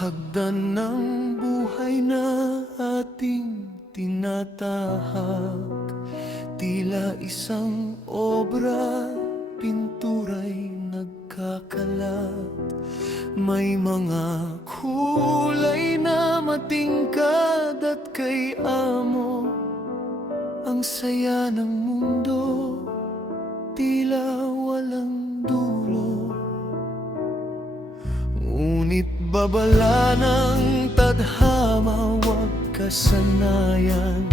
hagdan ng buhay na ating tinatahak, tila isang obra, pintura'y nagkakalat. May mga kulay na matingkad at kay amo ang saya ng mundo, tila walang dulo. Ngunit babala ng tadhama, wag kasanayan.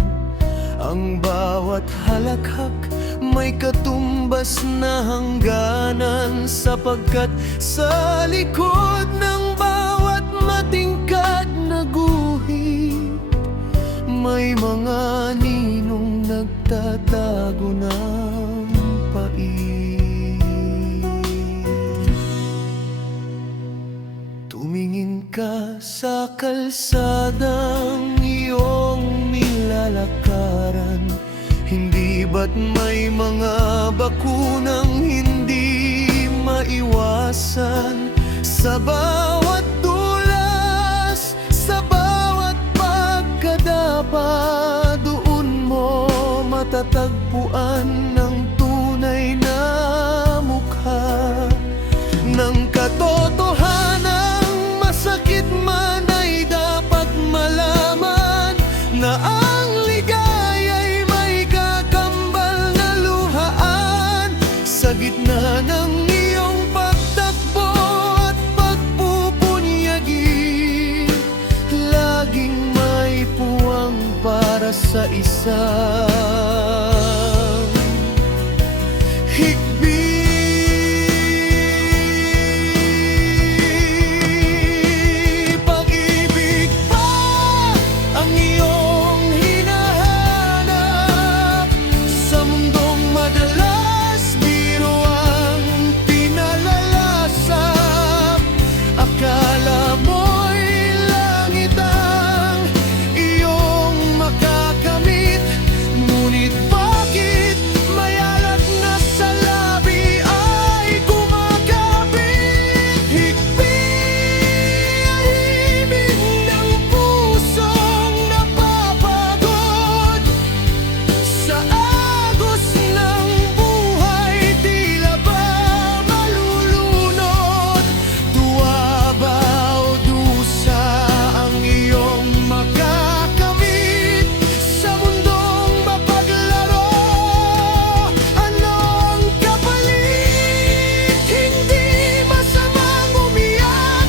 Ang bawat halakhak may katumbas na hangganan, sapagkat sa likod ng bawat matingkad na guhit may mga ninong nagtatago ng pait. Tumingin ka sa kalsadang iyong nilalakaran, hindi ba't may mga bakunang hindi maiwasan? Sa bawat dulas, sa bawat pagkadapa, doon mo matatagpuan ng tunay na mukha ng katotohanan. Masakit man ay dapat malaman na ang ligaya'y may kakambal na luhaan. Sa gitna ng iyong pagtakbo at pagpupunyagi, laging may puwang para sa isang higbi. Pag-ibig pa ang iyong hinahanap sa mundong madalas biro ang pinalalasap. Akala mo'y langit ang iyong makakamit, ngunit bakit may alat na sa labi ay kumakapit? Higpi ay himig ng pusong napapagod sa agos ng buhay, tila ba malulunod? Tuwa ba o dusa ang iyong makakamit sa mundong mapaglaro? Anong kapalit? Hindi masamang umiyak,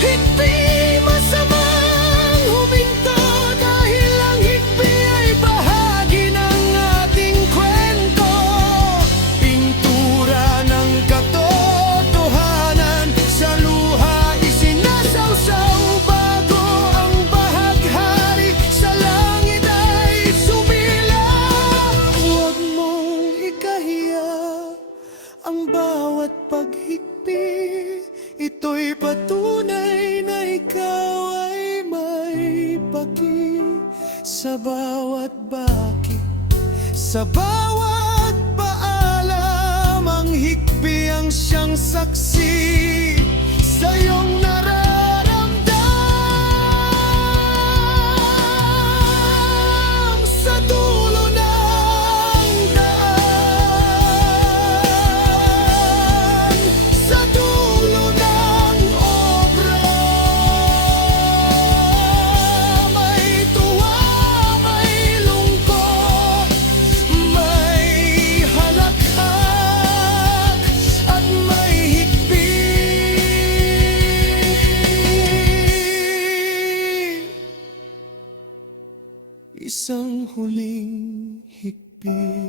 hindi masamang huminto, dahil ang higpi ay bahagi ng ating kwento. Pintura ng katotohanan, sa luha isinasawsaw bago ang bahaghari sa langit ay sumilaw. Huwag mong ikahiya ang bawat paghigpi, ito'y patunay na ikaw ay may paki. Sa bawat bakit, sa bawat paalam, ang higpi ang siyang saksi sa iyong nararamdam. Sa dulo ng daan, sa dulo ng obra, may tuwa, may lungkot, may halakhak at may higpi. Isang huling higpi.